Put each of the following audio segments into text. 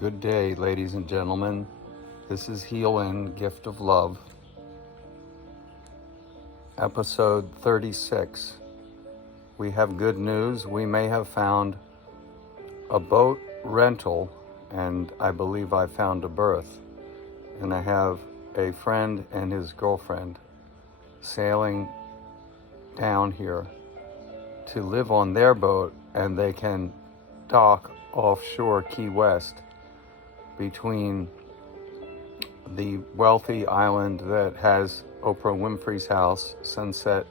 Good day, ladies and gentlemen. This is Heal-In, Gift of Love, episode 36. We have good news. We may have found a boat rental, and I believe I found a berth. And I have a friend and his girlfriend sailing down here to live on their boat, and they can dock offshore Key West between the wealthy island that has Oprah Winfrey's house, Sunset,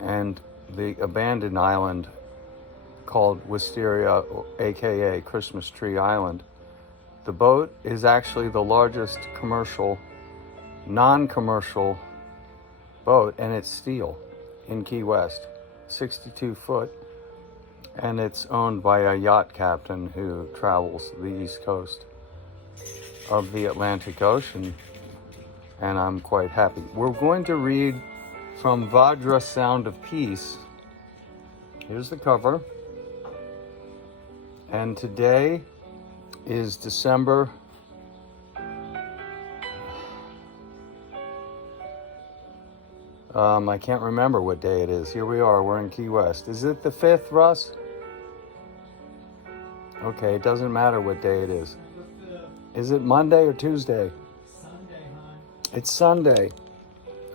and the abandoned island called Wisteria, aka Christmas Tree Island. The boat is actually the largest non-commercial boat, and it's steel in Key West, 62 foot, and it's owned by a yacht captain who travels the East Coast of the Atlantic Ocean, and I'm quite happy. We're going to read from Vajra, Sound of Peace. Here's the cover. And today is December I can't remember what day it is. Here we are, we're in Key West. Is it the 5th, Russ? Okay, it doesn't matter what day it is. Is it Monday or Tuesday? Sunday, hon. It's Sunday.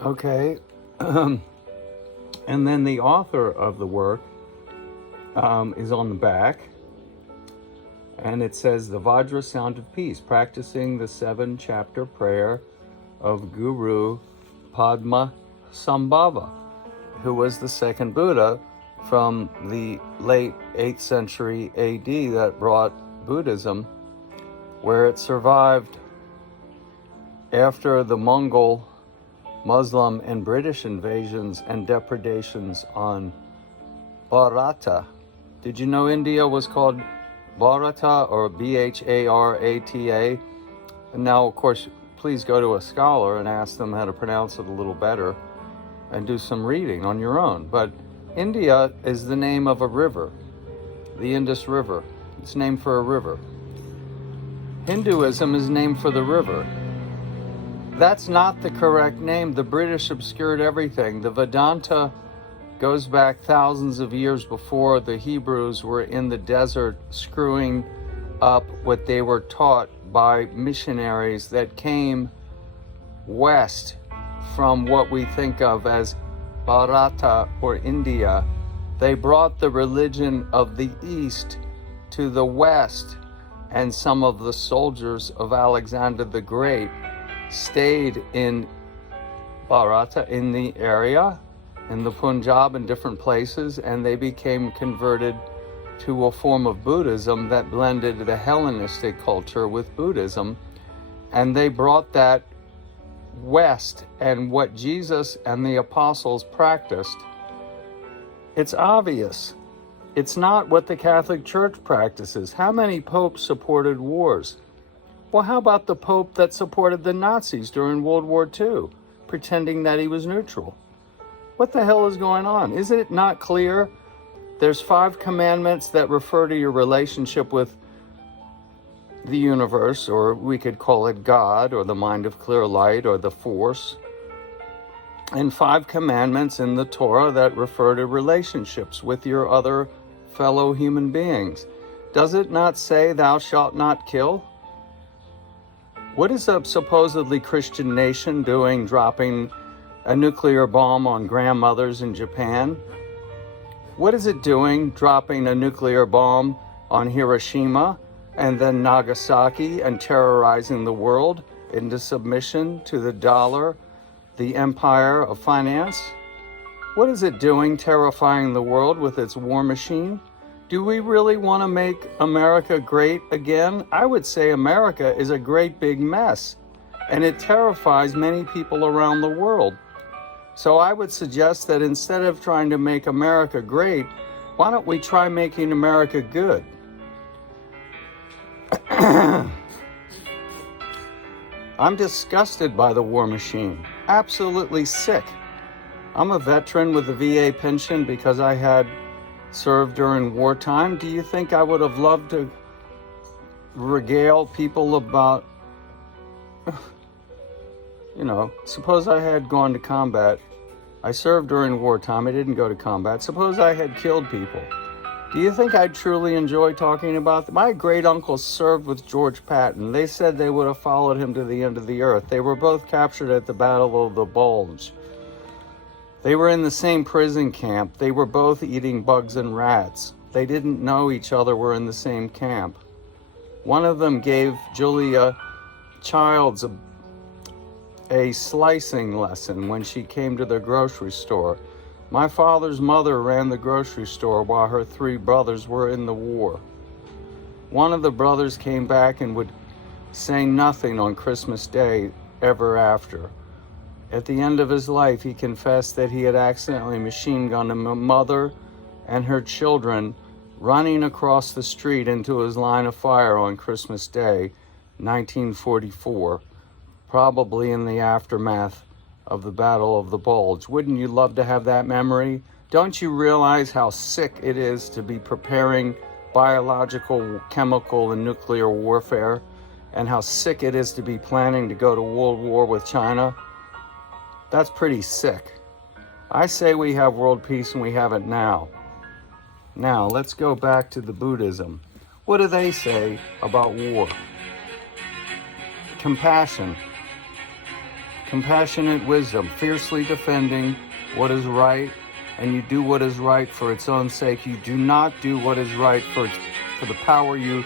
Okay. And then the author of the work is on the back. And it says, the Vajra Sound of Peace, practicing the 7-chapter prayer of Guru Padmasambhava, who was the second Buddha from the late 8th century AD that brought Buddhism, where it survived after the Mongol, Muslim, and British invasions and depredations on Bharata. Did you know India was called Bharata, or Bharata? And now, of course, please go to a scholar and ask them how to pronounce it a little better and do some reading on your own. But India is the name of a river, the Indus River. It's named for a river. Hinduism is named for the river. That's not the correct name. The British obscured everything. The Vedanta goes back thousands of years before the Hebrews were in the desert screwing up what they were taught by missionaries that came west from what we think of as Bharata or India. They brought the religion of the East to the West, and some of the soldiers of Alexander the Great stayed in Bharata, in the area, in the Punjab and different places, and they became converted to a form of Buddhism that blended the Hellenistic culture with Buddhism, and they brought that west, and what Jesus and the apostles practiced. It's obvious. It's not what the Catholic Church practices. How many popes supported wars? Well, how about the pope that supported the Nazis during World War II, pretending that he was neutral? What the hell is going on? Is it not clear? There's 5 commandments that refer to your relationship with the universe, or we could call it God, or the mind of clear light, or the force. And 5 commandments in the Torah that refer to relationships with your other fellow human beings. Does it not say, thou shalt not kill? What is a supposedly Christian nation doing, dropping a nuclear bomb on grandmothers in Japan? What is it doing, dropping a nuclear bomb on Hiroshima and then Nagasaki, and terrorizing the world into submission to the dollar, the empire of finance? What is it doing, terrifying the world with its war machine? Do we really want to make America great again? I would say America is a great big mess, and it terrifies many people around the world. So I would suggest that instead of trying to make America great, why don't we try making America good? I'm disgusted by the war machine. Absolutely sick. I'm a veteran with a VA pension because I had served during wartime. Do you think I would have loved to regale people about, suppose I had gone to combat. I served during wartime. I didn't go to combat. Suppose I had killed people. Do you think I'd truly enjoy talking about them? My great uncle served with George Patton. They said they would have followed him to the end of the earth. They were both captured at the Battle of the Bulge. They were in the same prison camp. They were both eating bugs and rats. They didn't know each other were in the same camp. One of them gave Julia Childs a slicing lesson when she came to the grocery store. My father's mother ran the grocery store while her 3 brothers were in the war. One of the brothers came back and would say nothing on Christmas Day ever after. At the end of his life, he confessed that he had accidentally machine gunned a mother and her children running across the street into his line of fire on Christmas Day, 1944, probably in the aftermath of the Battle of the Bulge. Wouldn't you love to have that memory? Don't you realize how sick it is to be preparing biological, chemical, and nuclear warfare? And how sick it is to be planning to go to World War with China? That's pretty sick. I say we have world peace and we have it now. Now, let's go back to the Buddhism. What do they say about war? Compassion. Compassionate wisdom, fiercely defending what is right, and you do what is right for its own sake. You do not do what is right for the power you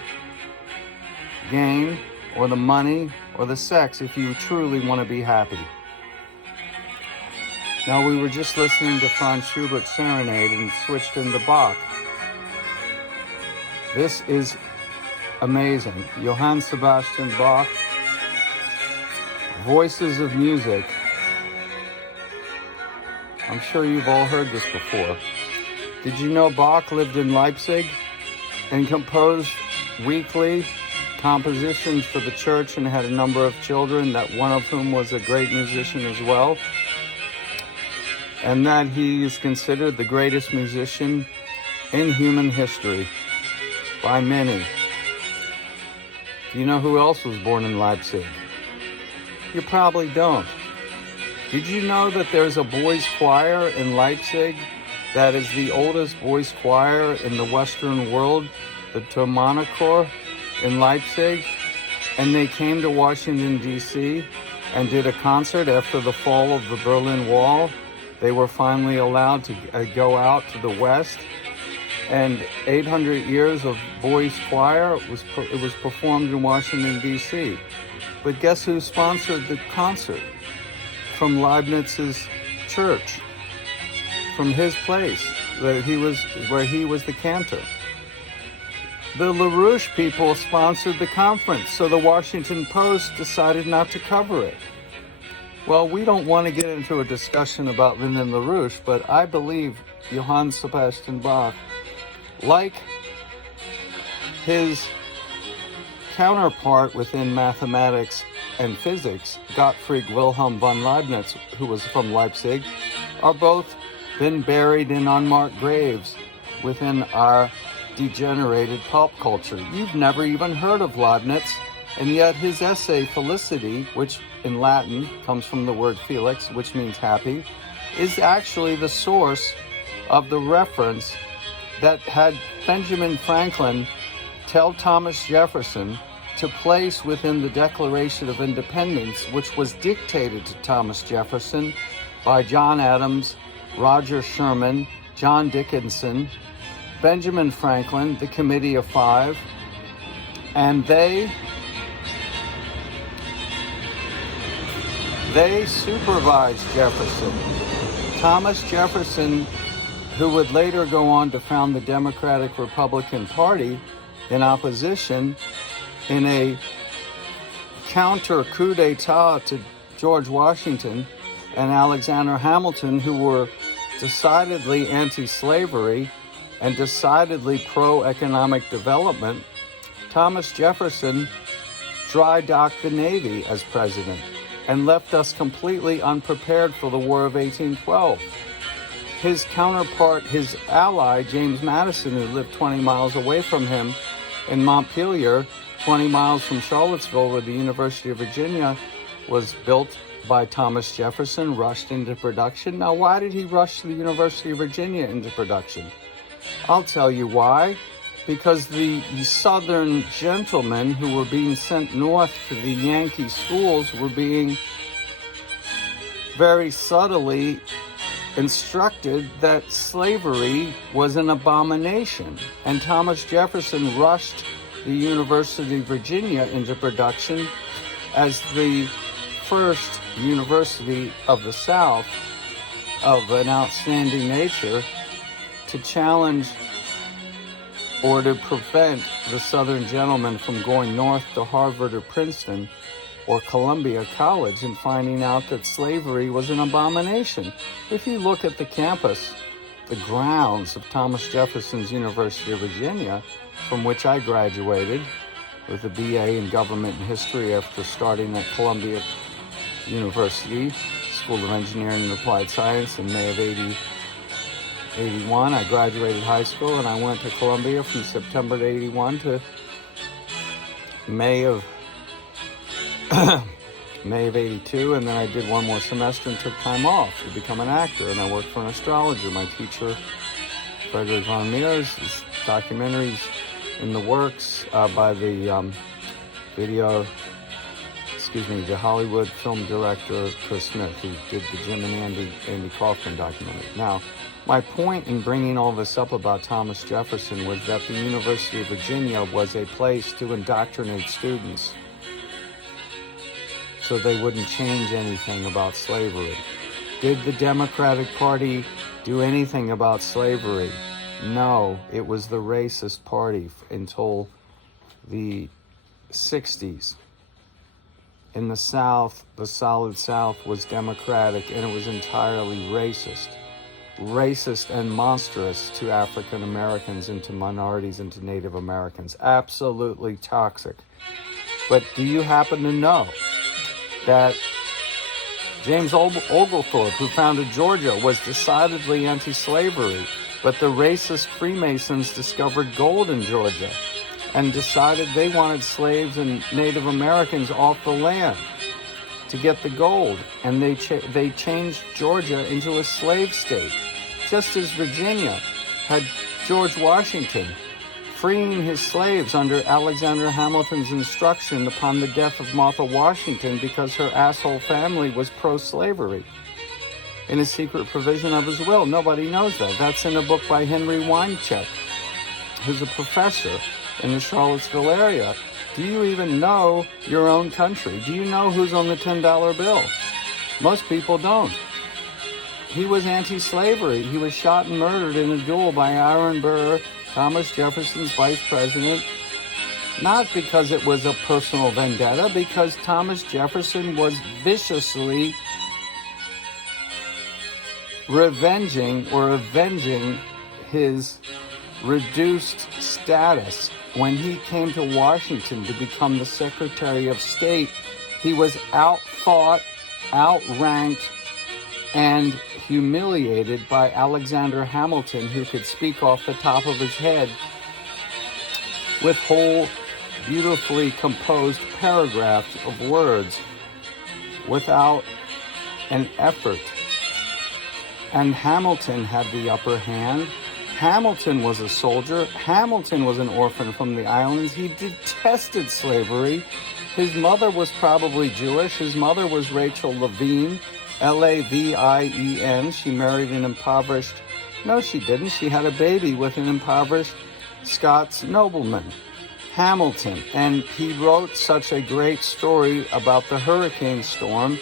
gain, or the money, or the sex, if you truly want to be happy. Now, we were just listening to Franz Schubert's Serenade and switched into Bach. This is amazing. Johann Sebastian Bach, Voices of Music. I'm sure you've all heard this before. Did you know Bach lived in Leipzig and composed weekly compositions for the church and had a number of children, that one of whom was a great musician as well? And that he is considered the greatest musician in human history by many. Do you know who else was born in Leipzig? You probably don't. Did you know that there's a boys' choir in Leipzig that is the oldest boys' choir in the Western world, the Thomanerchor in Leipzig? And they came to Washington, D.C. and did a concert after the fall of the Berlin Wall. They were finally allowed to go out to the West, and 800 years of boys' choir was performed in Washington, D.C. But guess who sponsored the concert? From Leibniz's church, from his place, where he was the cantor. The LaRouche people sponsored the conference, so the Washington Post decided not to cover it. Well, we don't want to get into a discussion about Lyndon LaRouche, but I believe Johann Sebastian Bach, like his counterpart within mathematics and physics, Gottfried Wilhelm von Leibniz, who was from Leipzig, are both been buried in unmarked graves within our degenerated pulp culture. You've never even heard of Leibniz, and yet his essay Felicity, which in Latin comes from the word felix, which means happy, is actually the source of the reference that had Benjamin Franklin tell Thomas Jefferson to place within the Declaration of Independence, which was dictated to Thomas Jefferson by John Adams, Roger Sherman, John Dickinson, Benjamin Franklin, the Committee of Five, and they supervised Jefferson. Thomas Jefferson, who would later go on to found the Democratic Republican Party in opposition in a counter coup d'etat to George Washington and Alexander Hamilton, who were decidedly anti-slavery and decidedly pro-economic development. Thomas Jefferson dry-docked the Navy as president and left us completely unprepared for the War of 1812. His counterpart, his ally, James Madison, who lived 20 miles away from him in Montpelier, 20 miles from Charlottesville, where the University of Virginia was built by Thomas Jefferson, rushed into production. Now, why did he rush the University of Virginia into production? I'll tell you why. Because the Southern gentlemen who were being sent north to the Yankee schools were being very subtly instructed that slavery was an abomination. And Thomas Jefferson rushed the University of Virginia into production as the first university of the South of an outstanding nature to challenge or to prevent the Southern gentlemen from going north to Harvard or Princeton or Columbia College and finding out that slavery was an abomination. If you look at the campus, the grounds of Thomas Jefferson's University of Virginia, from which I graduated with a BA in Government and History after starting at Columbia University School of Engineering and Applied Science in May of 81. I graduated high school and I went to Columbia from September to 81 to May of May of 82, and then I did one more semester and took time off to become an actor, and I worked for an astrologer. My teacher, Frederick von Mears, his documentaries in the works by the the Hollywood film director Chris Smith, who did the Jim and Andy Kaufman documentary. Now, my point in bringing all this up about Thomas Jefferson was that the University of Virginia was a place to indoctrinate students so they wouldn't change anything about slavery. Did the Democratic Party do anything about slavery? No, it was the racist party until the 60s. In the South, the Solid South was Democratic, and it was entirely racist and monstrous to African Americans and to minorities and to Native Americans. Absolutely toxic. But do you happen to know that James Oglethorpe, who founded Georgia, was decidedly anti-slavery, but the racist Freemasons discovered gold in Georgia and decided they wanted slaves and Native Americans off the land to get the gold, and they changed Georgia into a slave state, just as Virginia had George Washington freeing his slaves under Alexander Hamilton's instruction upon the death of Martha Washington because her asshole family was pro-slavery in a secret provision of his will. Nobody knows that. That's in a book by Henry Weincheck, who's a professor in the Charlottesville area. Do you even know your own country? Do you know who's on the $10 bill? Most people don't. He was anti-slavery. He was shot and murdered in a duel by Aaron Burr, Thomas Jefferson's vice president, not because it was a personal vendetta, because Thomas Jefferson was viciously avenging his reduced status. When he came to Washington to become the Secretary of State, he was outfought, outranked, and humiliated by Alexander Hamilton, who could speak off the top of his head with whole, beautifully composed paragraphs of words without an effort. And Hamilton had the upper hand. Hamilton was a soldier. Hamilton was an orphan from the islands. He detested slavery. His mother was probably Jewish. His mother was Rachel Levine, Lavien. She married an impoverished... No, she didn't. She had a baby with an impoverished Scots nobleman, Hamilton. And he wrote such a great story about the hurricane storm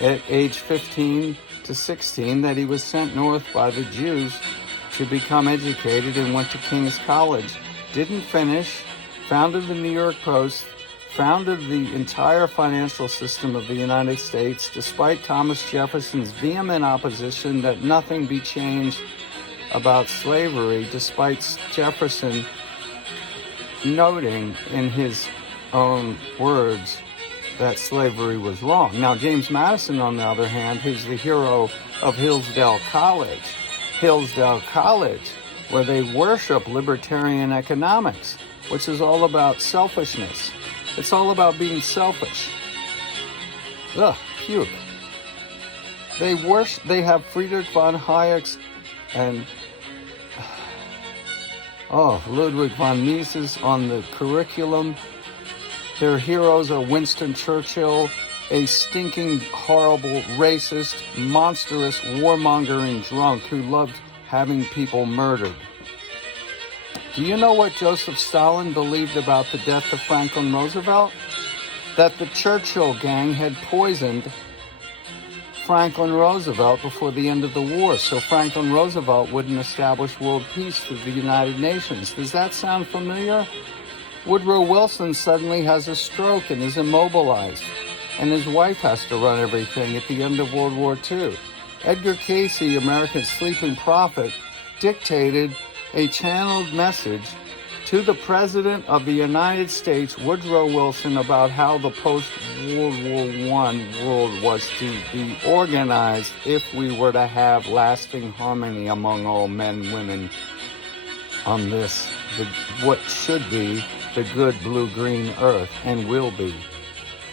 at age 15 to 16 that he was sent north by the Jews to become educated and went to King's College. Didn't finish, founded the New York Post, founded the entire financial system of the United States, despite Thomas Jefferson's vehement opposition that nothing be changed about slavery, despite Jefferson noting in his own words that slavery was wrong. Now, James Madison, on the other hand, who's the hero of Hillsdale College, where they worship libertarian economics. which is all about selfishness. It's all about being selfish. Ugh, puke. They have Friedrich von Hayek's and Ludwig von Mises on the curriculum. Their heroes are Winston Churchill, a stinking, horrible, racist, monstrous, warmongering drunk who loved having people murdered. Do you know what Joseph Stalin believed about the death of Franklin Roosevelt? That the Churchill gang had poisoned Franklin Roosevelt before the end of the war, so Franklin Roosevelt wouldn't establish world peace through the United Nations. Does that sound familiar? Woodrow Wilson suddenly has a stroke and is immobilized, and his wife has to run everything at the end of World War II. Edgar Cayce, America's sleeping prophet, dictated a channeled message to the President of the United States, Woodrow Wilson, about how the post-World War I world was to be organized if we were to have lasting harmony among all men and women on this, what should be the good blue-green earth, and will be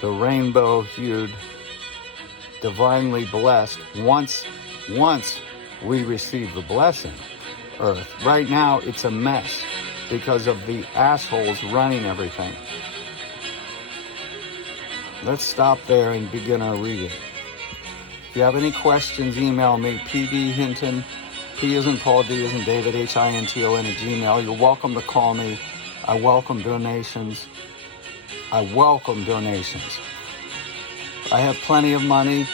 the rainbow-hued, divinely blessed, once we receive the blessing, earth. Right now, it's a mess because of the assholes running everything. Let's stop there and begin our reading. If you have any questions, email me, pdhinton, P as in Paul, D as in David, HINTON at Gmail. You're welcome to call me. I welcome donations. I have plenty of money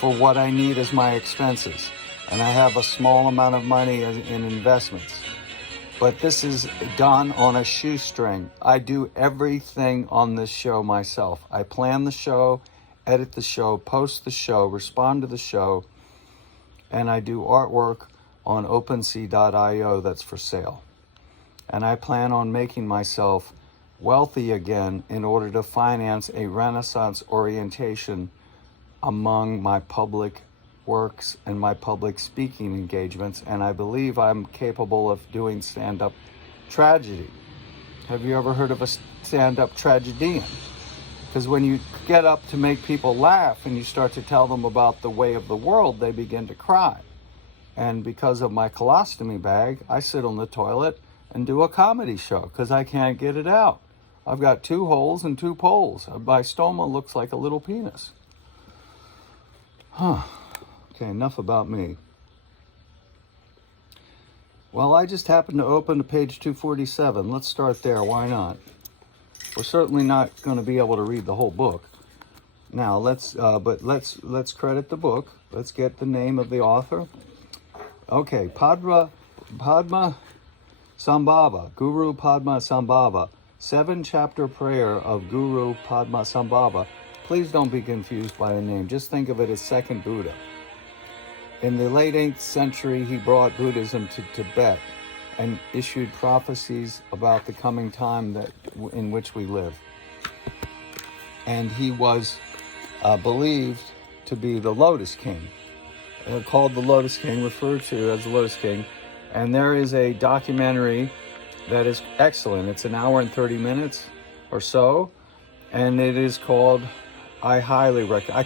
for what I need as my expenses, and I have a small amount of money in investments. But this is done on a shoestring. I do everything on this show myself. I plan the show, edit the show, post the show, respond to the show, and I do artwork on OpenSea.io that's for sale. And I plan on making myself wealthy again in order to finance a Renaissance orientation among my public works and my public speaking engagements, and I believe I'm capable of doing stand-up tragedy. Have you ever heard of a stand-up tragedian? Because when you get up to make people laugh and you start to tell them about the way of the world, they begin to cry. And because of my colostomy bag, I sit on the toilet and do a comedy show because I can't get it out. I've got 2 holes and 2 poles. My stoma looks like a little penis. Okay, enough about me. Well, I just happened to open to page 247. Let's start there. Why not? We're certainly not going to be able to read the whole book. Now, let's credit the book. Let's get the name of the author. Okay, Padmasambhava, Guru Padmasambhava, 7-chapter prayer of Guru Padmasambhava. Please don't be confused by the name. Just think of it as second Buddha. In the late 8th century, he brought Buddhism to Tibet and issued prophecies about the coming time in which we live. And he was believed to be the Lotus King, called the Lotus King, referred to as the Lotus King. And there is a documentary that is excellent. It's an hour and 30 minutes or so, and it is called, I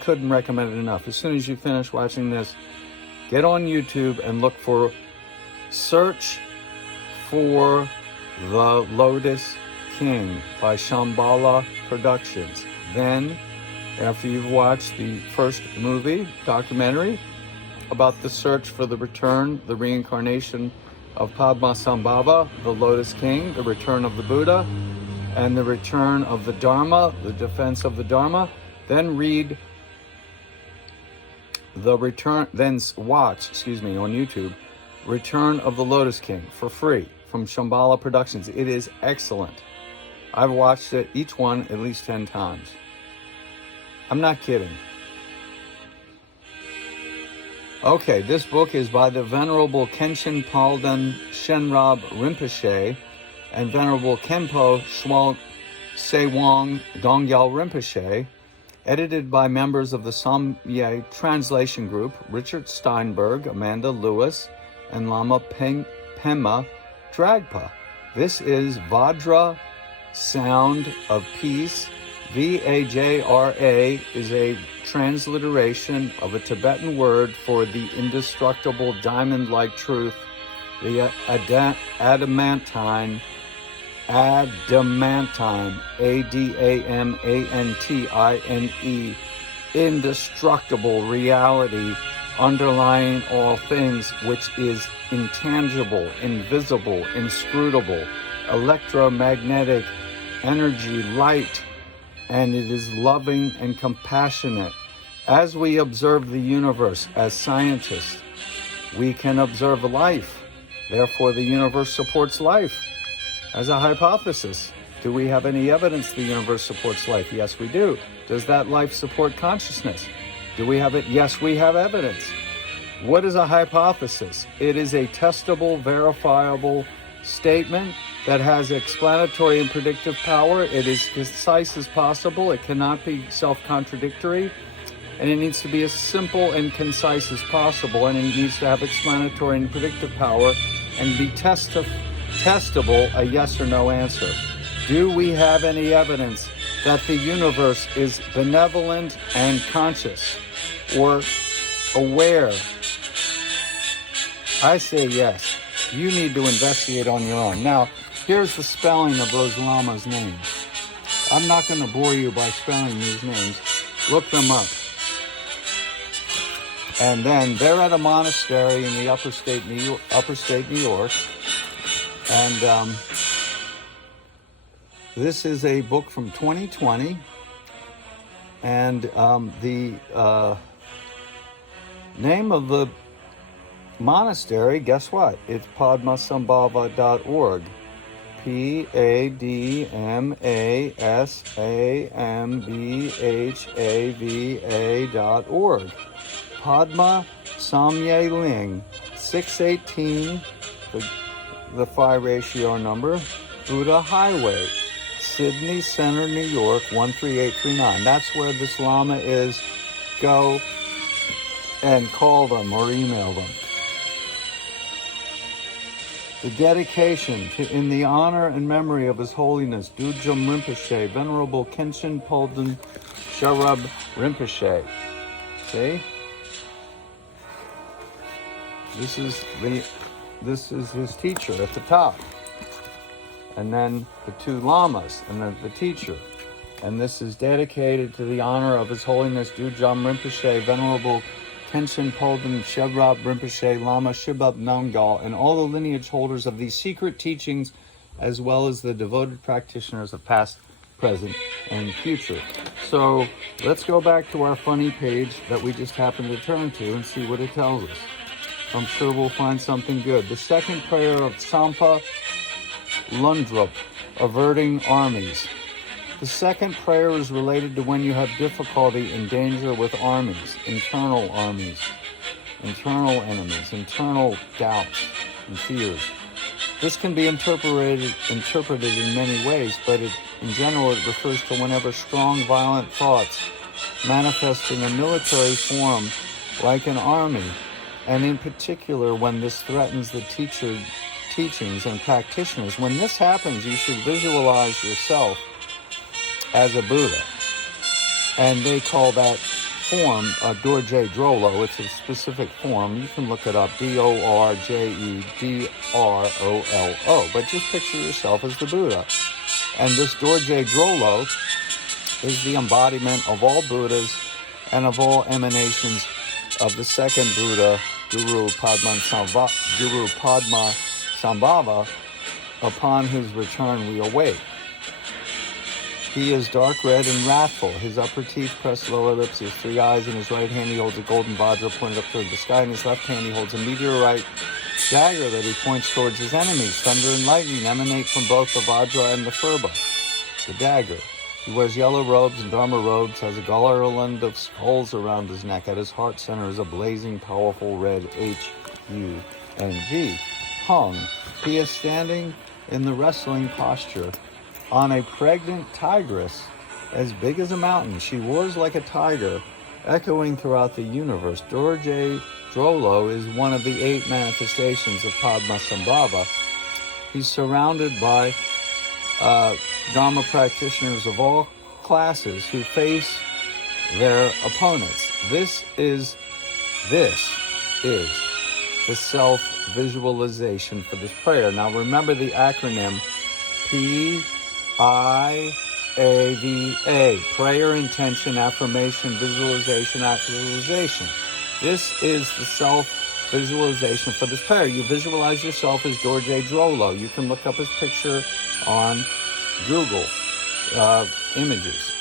couldn't recommend it enough. As soon as you finish watching this, get on YouTube and search for The Lotus King by Shambhala Productions. Then, after you've watched the first documentary about the search for the return, the reincarnation of Padmasambhava, the Lotus King, the return of the Buddha, and the return of the Dharma, the defense of the Dharma, then watch on YouTube, Return of the Lotus King for free from Shambhala Productions. It is excellent. I've watched it, each one, at least 10 times. I'm not kidding. Okay, this book is by the Venerable Kenshin Palden Shenrab Rinpoche and Venerable Khenpo Sewang Dongyal Rinpoche, edited by members of the Samye translation group, Richard Steinberg, Amanda Lewis, and Lama Pema Dragpa. This is Vajra, sound of peace. Vajra is a transliteration of a Tibetan word for the indestructible diamond-like truth, the adamantine, Adamantine, indestructible reality underlying all things, which is intangible, invisible, inscrutable, electromagnetic energy, light, and it is loving and compassionate. As we observe the universe as scientists, we can observe life. Therefore, the universe supports life as a hypothesis. Do we have any evidence the universe supports life? Yes, we do. Does that life support consciousness? Do we have it? Yes, we have evidence. What is a hypothesis? It is a testable, verifiable statement that has explanatory and predictive power. It is concise as possible. It cannot be self-contradictory. And it needs to be as simple and concise as possible. And it needs to have explanatory and predictive power and be testable, a yes or no answer. Do we have any evidence that the universe is benevolent and conscious or aware? I say yes. You need to investigate on your own. Now, here's the spelling of those lamas' names. I'm not going to bore you by spelling these names. Look them up. And then they're at a monastery in the upstate New York. And this is a book from 2020. And the name of the monastery, guess what? It's Padmasambhava.org. Padmasambhava.org. Padma Samye Ling, 618, the phi ratio number, Buddhist Highway, Sidney Center, New York, 13839. That's where this Lama is. Go and call them or email them. The dedication in the honor and memory of His Holiness Dudjom Rinpoche, Venerable Kenshin Polden Sherab Rinpoche. See? This is his teacher at the top. And then the two lamas, and then the teacher. And this is dedicated to the honor of His Holiness Dudjom Rinpoche, Venerable Kenshin Polden Sherab Rinpoche, Lama Shibab Namgal, and all the lineage holders of these secret teachings, as well as the devoted practitioners of past, present, and future. So let's go back to our funny page that we just happened to turn to and see what it tells us. I'm sure we'll find something good. The second prayer of Tsampa Lundrup, averting armies. The second prayer is related to when you have difficulty and danger with armies, internal enemies, internal doubts and fears. This can be interpreted in many ways, but in general it refers to whenever strong, violent thoughts manifest in a military form like an army, and in particular when this threatens the teachings and practitioners. When this happens, you should visualize yourself as a Buddha. And they call that form Dorje Drolo. It's a specific form. You can look it up, Dorjedrolo. But just picture yourself as the Buddha. And this Dorje Drolo is the embodiment of all Buddhas and of all emanations of the second Buddha, Guru Padmasambhava, upon whose return we await. He is dark red and wrathful. His upper teeth press lower lips. He has 3 eyes. In his right hand he holds a golden Vajra pointed up toward the sky. In his left hand he holds a meteorite dagger that he points towards his enemies. Thunder and lightning emanate from both the Vajra and the Furba, the dagger. He wears yellow robes and Dharma robes, has a garland of skulls around his neck. At his heart center is a blazing, powerful red H-U-N-G. Hung. He is standing in the wrestling posture on a pregnant tigress as big as a mountain. She roars like a tiger, echoing throughout the universe. Dorje Drolo is one of the 8 manifestations of Padmasambhava, He's surrounded by Dharma practitioners of all classes who face their opponents. This is the self-visualization for this prayer. Now remember the acronym PIAVA, prayer, intention, affirmation, visualization, actualization. This is the self-visualization for this prayer. You visualize yourself as Dorje Drollo. You can look up his picture on Google Images.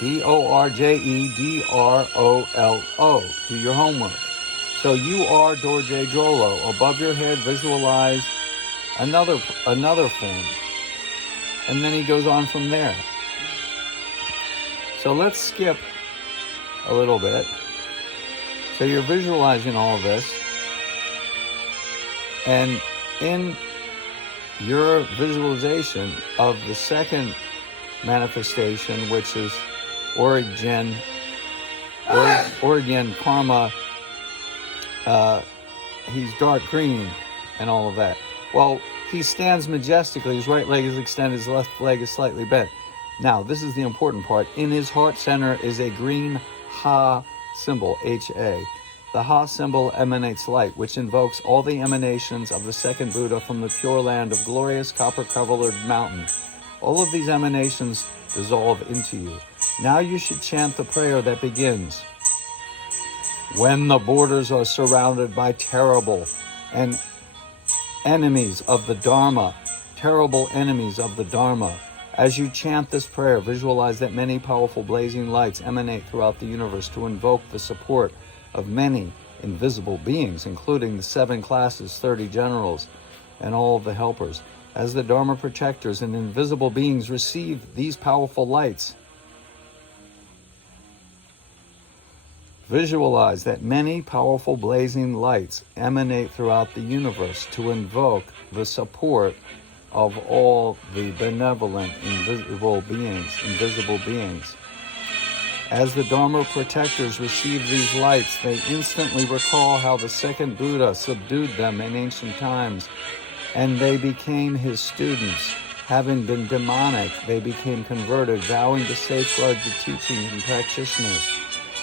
DORJEDROLO. Do your homework. So you are Dorje Drollo. Above your head, visualize another form. And then he goes on from there. So let's skip a little bit. So you're visualizing all this. And in your visualization of the second manifestation, which is Origin Karma, he's dark green and all of that. Well, he stands majestically. His right leg is extended, his left leg is slightly bent. Now, this is the important part. In his heart center is a green Ha symbol, H-A. The Ha symbol emanates light, which invokes all the emanations of the second Buddha from the pure land of glorious copper-covered mountain. All of these emanations dissolve into you. Now you should chant the prayer that begins, when the borders are surrounded by terrible and enemies of the Dharma, terrible enemies of the Dharma. As you chant this prayer, visualize that many powerful blazing lights emanate throughout the universe to invoke the support of many invisible beings, including the 7 classes, 30 generals, and all of the helpers. As the Dharma protectors and invisible beings receive these powerful lights, visualize that many powerful blazing lights emanate throughout the universe to invoke the support of all the benevolent invisible beings. As the Dharma protectors receive these lights, they instantly recall how the second Buddha subdued them in ancient times, and they became his students. Having been demonic, they became converted, vowing to safeguard the teachings and practitioners.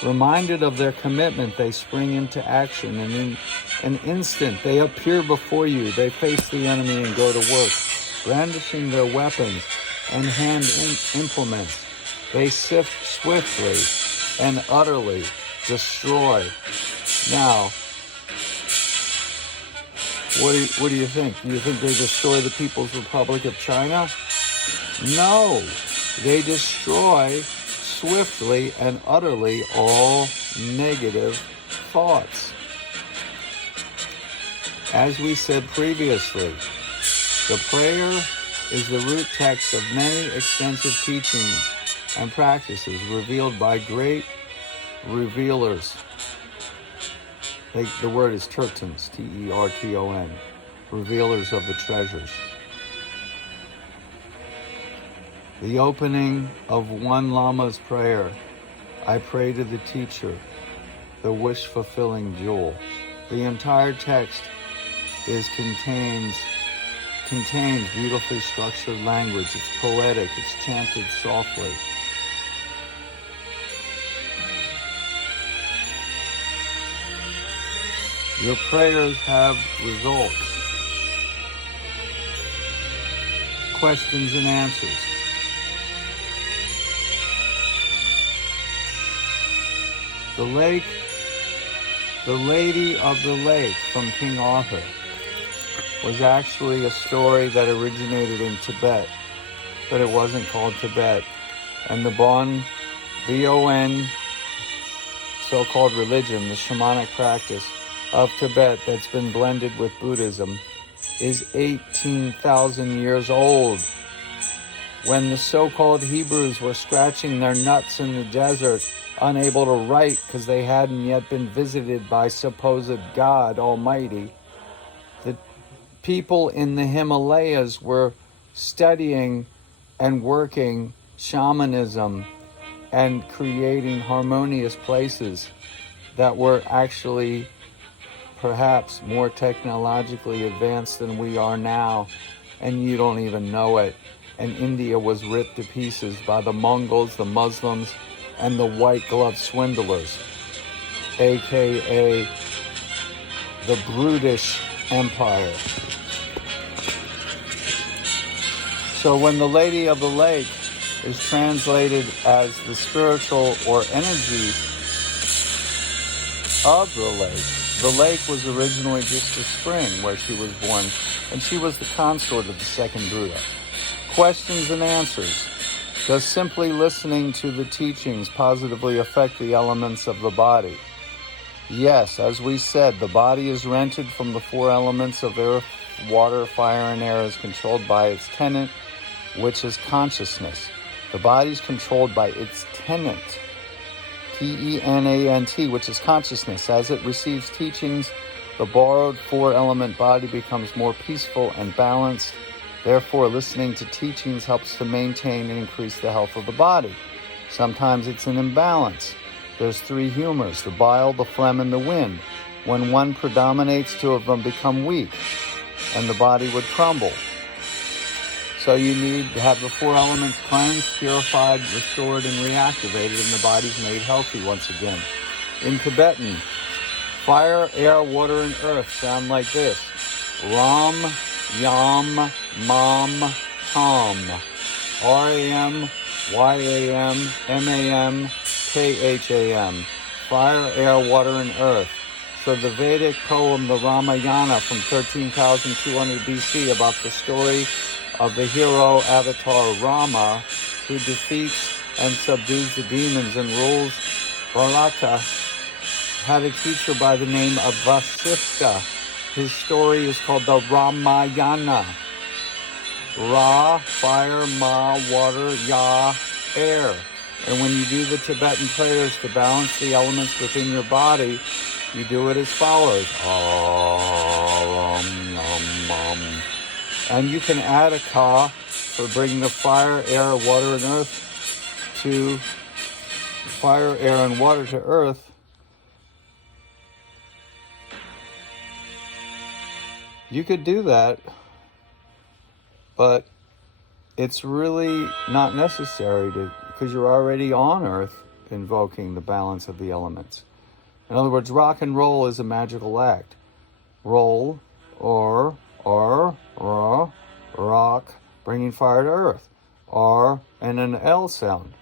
Reminded of their commitment, they spring into action, and in an instant they appear before you. They face the enemy and go to work, brandishing their weapons and hand implements. They swiftly and utterly destroy. Now, what do you think? Do you think they destroy the People's Republic of China? No, they destroy swiftly and utterly all negative thoughts. As we said previously, the prayer is the root text of many extensive teachings and practices revealed by great revealers. The word is Tertons, T-E-R-T-O-N, revealers of the treasures. The opening of one Lama's prayer, I pray to the teacher, the wish-fulfilling jewel. The entire text contains beautifully structured language. It's poetic, it's chanted softly. Your prayers have results, questions and answers. The Lady of the Lake from King Arthur was actually a story that originated in Tibet, but it wasn't called Tibet. And the B-O-N, so-called religion, the shamanic practice of Tibet that's been blended with Buddhism, is 18,000 years old. When the so-called Hebrews were scratching their nuts in the desert, unable to write because they hadn't yet been visited by supposed God Almighty, the people in the Himalayas were studying and working shamanism and creating harmonious places that were actually perhaps more technologically advanced than we are now, and you don't even know it. And India was ripped to pieces by the Mongols, the Muslims, and the white glove swindlers, aka the British Empire. So when the Lady of the Lake is translated as the spiritual or energy of the lake was originally just a spring where she was born, and she was the consort of the second Buddha. Questions and answers. Does simply listening to the teachings positively affect the elements of the body? Yes, as we said, the body is rented from the four elements of earth, water, fire, and air, is controlled by its tenant, which is consciousness. The body is controlled by its tenant, T-E-N-A-N-T, which is consciousness. As it receives teachings, the borrowed four-element body becomes more peaceful and balanced. Therefore, listening to teachings helps to maintain and increase the health of the body. Sometimes it's an imbalance. There's three humors, the bile, the phlegm, and the wind. When one predominates, two of them become weak, and the body would crumble. So you need to have the four elements cleansed, purified, restored, and reactivated, and the body's made healthy once again. In Tibetan, fire, air, water, and earth sound like this. Ram, Yam, Mam, Tam. R-A-M, Y-A-M, M-A-M, K-H-A-M. Fire, air, water, and earth. So the Vedic poem, the Ramayana from 13,200 BC, about the story of the hero avatar Rama, who defeats and subdues the demons and rules Bharata, had a teacher by the name of Vasishtha. His story is called the Ramayana. Ra, fire, Ma, water, Ya, air. And when you do the Tibetan prayers to balance the elements within your body, you do it as follows. And you can add a ka for bringing the fire, air, water, and earth to fire, air, and water to earth. You could do that, but it's really not necessary to, because you're already on earth invoking the balance of the elements. In other words, rock and roll is a magical act. Roll, or, rock, bringing fire to earth, R, and an L sound.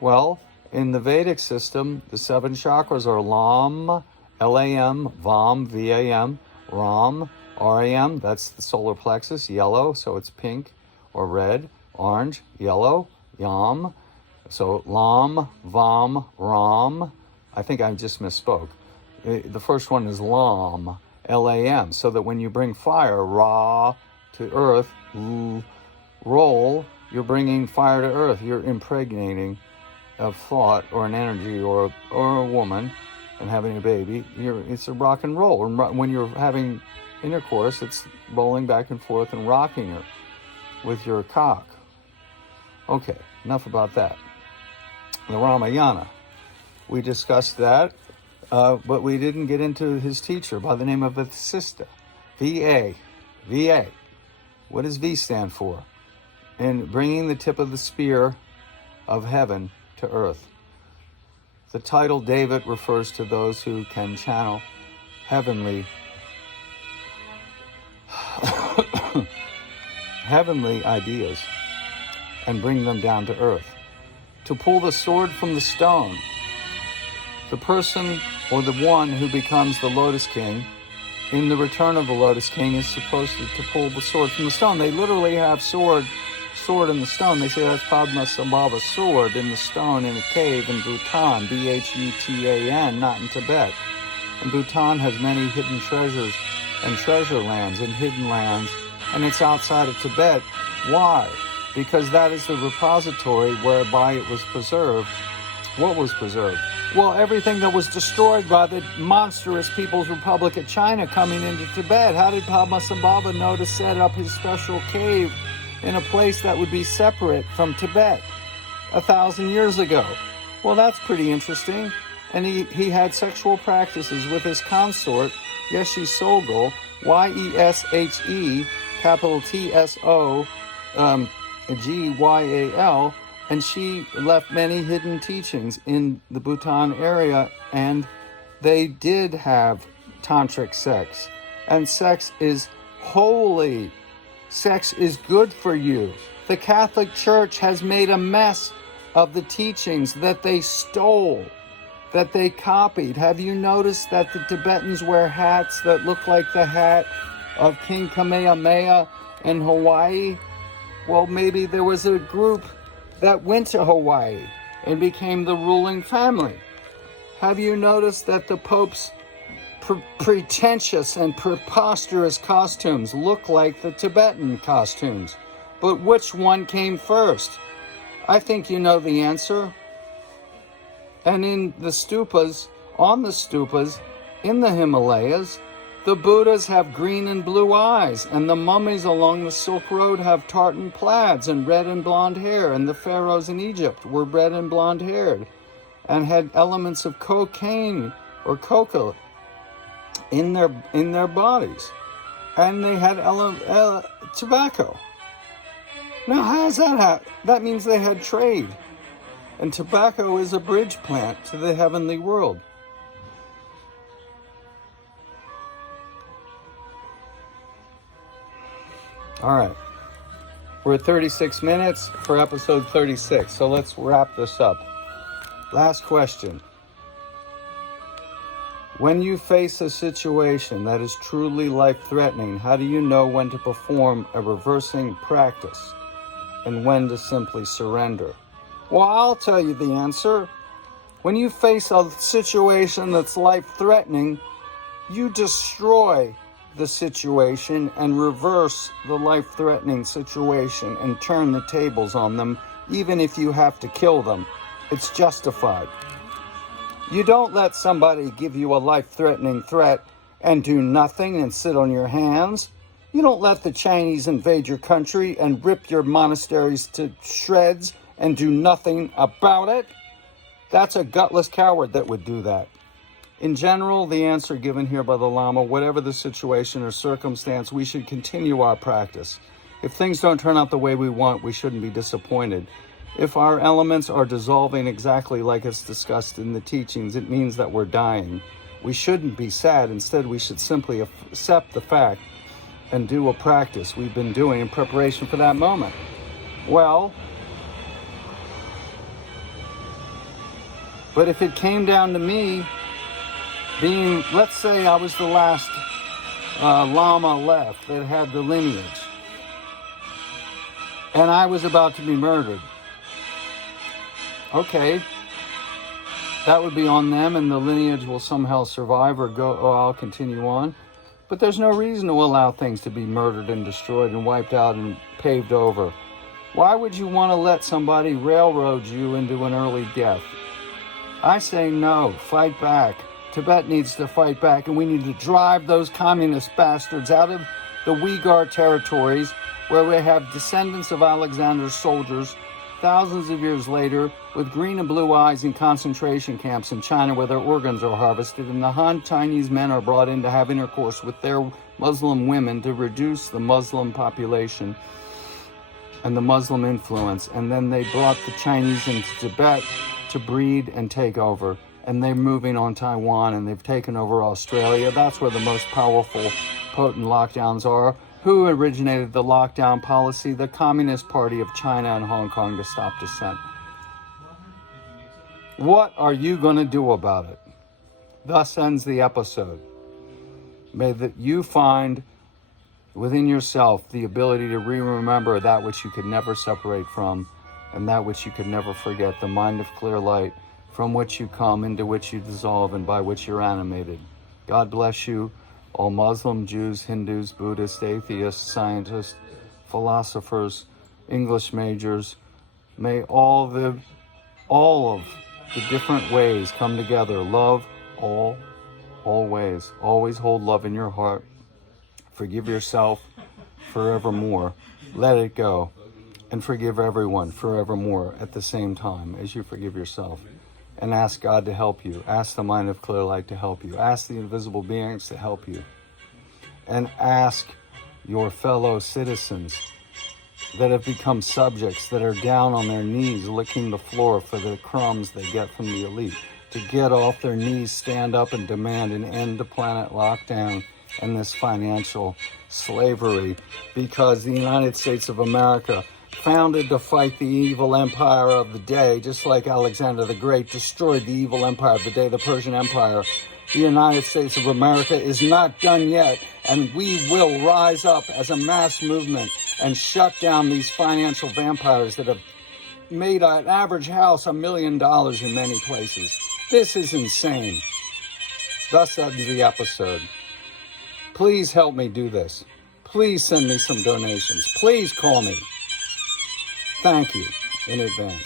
Well, in the Vedic system, the seven chakras are Lam, L-A-M, Vam, V-A-M, Ram, R-A-M, that's the solar plexus, yellow, so it's pink, or red, orange, yellow, Yam, so Lam, Vam, Ram. I think I just misspoke. The first one is Lam, L-A-M, so that when you bring fire, Ra, to earth, roll, you're bringing fire to earth. You're impregnating a thought or an energy or a woman and having a baby. It's a rock and roll. When you're having intercourse, it's rolling back and forth and rocking her with your cock. Okay, enough about that. The Ramayana. We discussed that, but we didn't get into his teacher by the name of Vasishtha. V-A. V-A. What does V stand for? In bringing the tip of the spear of heaven to earth. The title David refers to those who can channel heavenly ideas and bring them down to earth. To pull the sword from the stone. The person or the one who becomes the Lotus King in the return of the Lotus King is supposed to pull the sword from the stone. They literally have sword in the stone. They say that's Padmasambhava, sword in the stone in a cave in Bhutan, B-H-U-T-A-N, not in Tibet. And Bhutan has many hidden treasures and treasure lands and hidden lands, and it's outside of Tibet. Why? Because that is the repository whereby it was preserved. What was preserved? Well, everything that was destroyed by the monstrous People's Republic of China coming into Tibet. How did Padmasambhava know to set up his special cave in a place that would be separate from Tibet 1,000 years ago? Well, that's pretty interesting. And he had sexual practices with his consort Yeshe Tsogyal, Yeshe, capital Tsogyal, and she left many hidden teachings in the Bhutan area, and they did have tantric sex. And sex is holy. Sex is good for you. The Catholic Church has made a mess of the teachings that they stole, that they copied. Have you noticed that the Tibetans wear hats that look like the hat of King Kamehameha in Hawaii? Well, maybe there was a group that went to Hawaii and became the ruling family. Have you noticed that the Pope's pretentious and preposterous costumes look like the Tibetan costumes? But which one came first? I think you know the answer. And in the stupas, on the stupas, in the Himalayas, the Buddhas have green and blue eyes, and the mummies along the Silk Road have tartan plaids and red and blonde hair, and the pharaohs in Egypt were red and blonde haired and had elements of cocaine or coca in their bodies, and they had tobacco. Now, how does that happen? That means they had trade, and tobacco is a bridge plant to the heavenly world. All right, we're at 36 minutes for episode 36, so let's wrap this up. Last question. When you face a situation that is truly life-threatening, how do you know when to perform a reversing practice and when to simply surrender? Well, I'll tell you the answer. When you face a situation that's life-threatening, you destroy the situation and reverse the life-threatening situation and turn the tables on them, even if you have to kill them. It's justified. You don't let somebody give you a life-threatening threat and do nothing and sit on your hands. You don't let the Chinese invade your country and rip your monasteries to shreds and do nothing about it. That's a gutless coward that would do that. In general, the answer given here by the Lama, whatever the situation or circumstance, we should continue our practice. If things don't turn out the way we want, we shouldn't be disappointed. If our elements are dissolving exactly like it's discussed in the teachings, it means that we're dying. We shouldn't be sad. Instead, we should simply accept the fact and do a practice we've been doing in preparation for that moment. Well, but if it came down to me being, let's say I was the last Lama left that had the lineage, and I was about to be murdered. Okay, that would be on them, and the lineage will somehow survive or I'll continue on. But there's no reason to allow things to be murdered and destroyed and wiped out and paved over. Why would you want to let somebody railroad you into an early death? I say no, fight back. Tibet needs to fight back, and we need to drive those communist bastards out of the Uyghur territories where we have descendants of Alexander's soldiers thousands of years later with green and blue eyes in concentration camps in China where their organs are harvested, and the Han Chinese men are brought in to have intercourse with their Muslim women to reduce the Muslim population and the Muslim influence. And then they brought the Chinese into Tibet to breed and take over. And they're moving on Taiwan, and they've taken over Australia. That's where the most powerful, potent lockdowns are. Who originated the lockdown policy? The Communist Party of China and Hong Kong to stop dissent. What are you going to do about it? Thus ends the episode. May that you find within yourself the ability to remember that which you could never separate from, and that which you could never forget, the mind of clear light, from which you come, into which you dissolve, and by which you're animated. God bless you, all Muslim, Jews, Hindus, Buddhists, atheists, scientists, philosophers, English majors. May all of the different ways come together. Love all ways. Always hold love in your heart. Forgive yourself forevermore. Let it go. And forgive everyone forevermore at the same time as you forgive yourself. and ask God to help you. Ask the mind of clear light to help you. Ask the invisible beings to help you. And ask your fellow citizens that have become subjects, that are down on their knees licking the floor for the crumbs they get from the elite, to get off their knees, stand up and demand an end to planet lockdown and this financial slavery, because the United States of America, founded to fight the evil empire of the day, just like Alexander the Great destroyed the evil empire of the day, the Persian Empire. The United States of America is not done yet, and we will rise up as a mass movement and shut down these financial vampires that have made an average house $1 million in many places. This is insane. Thus ends the episode. Please help me do this. Please send me some donations. Please call me. Thank you in advance.